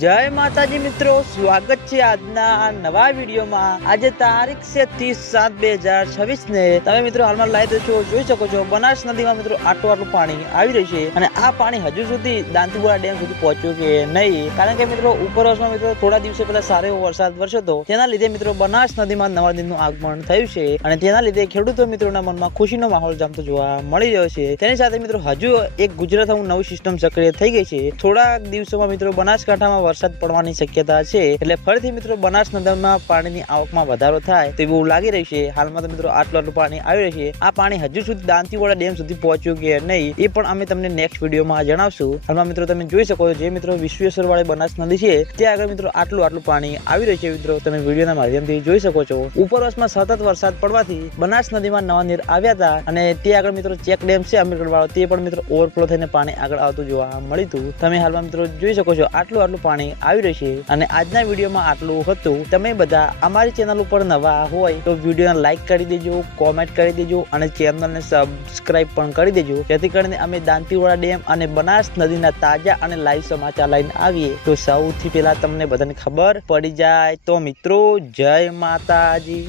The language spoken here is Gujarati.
जय माताजी मित्रों, स्वागत है આજના નવા વિડીયોમાં। આજે તારીખ છે 30/7/2026 ને તમે મિત્રો હાલમાં લાઈવ છો જોઈ શકો છો બનાસ નદીમાં મિત્રો આટલું પાણી આવી રહ્યું છે અને આ પાણી હજુ સુધી દાંતીવાડા ડેમ સુધી પહોંચ્યું કે નહીં, કારણ કે મિત્રો ઉપરવાસમાં મિત્રો થોડા દિવસો પહેલા સારો એવો વરસાદ વરસ્યો હતો, તેના લીધે મિત્રો બનાસ નદીમાં નવા દિનનું આગમન થયું છે અને તેના લીધે ખેડૂતો મિત્રોના મનમાં ખુશીનો માહોલ જામતો જોવા મળી રહ્યો છે। તેની સાથે મિત્રો હજુ એક ગુજરાતમાં નવી સિસ્ટમ સક્રિય થઈ ગઈ છે। થોડા દિવસોમાં મિત્રો બનાસકાંઠામાં વરસાદ પડવાની શક્યતા છે, એટલે ફરીથી મિત્રો બનાસ નદીમાં પાણીની આવકમાં વધારો થાય તેવું લાગી રહ્યું છે। હાલમાં તો મિત્રો આટલું પાણી આવી રહ્યું છે। આ પાણી હજુ સુધી દાંતીવાડા ડેમ સુધી પહોંચ્યું કે નહીં એ પણ અમે તમને નેક્સ્ટ વિડીયોમાં જણાવશું। હાલમાં મિત્રો તમે જોઈ શકો છો જે મિત્રો વિશ્વેશ્વર વાળી બનાસ નદી છે ત્યાં આગળ મિત્રો આટલું પાણી આવી રહ્યું છે। મિત્રો તમે વિડીયોના માધ્યમથી જોઈ શકો છો ઉપરવાસમાં સતત વરસાદ પડવાથી બનાસ નદીમાં નવા નીર આવ્યા હતા અને તે આગળ મિત્રો ચેક ડેમ છે અમીરગઢ વાળો, તે પણ મિત્રો ઓવરફ્લો થઈને પાણી આગળ આવતું જોવા મળ્યું હતું। તમે હાલમાં મિત્રો જોઈ શકો છો આટલું પાણી આવી રહ્યું છે અને આજના વિડીયોમાં આટલું હતું। તમે બધા અમારી ચેનલ ઉપર નવા હોય તો વિડીયોને લાઈક કરી દેજો, કોમેન્ટ કરી દેજો અને ચેનલને સબસ્ક્રાઇબ પણ કરી દેજો, જેથી કરીને અમે દાંતીવાડા ડેમ અને બનાસ નદીના તાજા અને લાઈવ સમાચાર લઈને આવીએ તો સૌથી પહેલા તમને બધાને ખબર પડી જાય। તો મિત્રો જય માતાજી।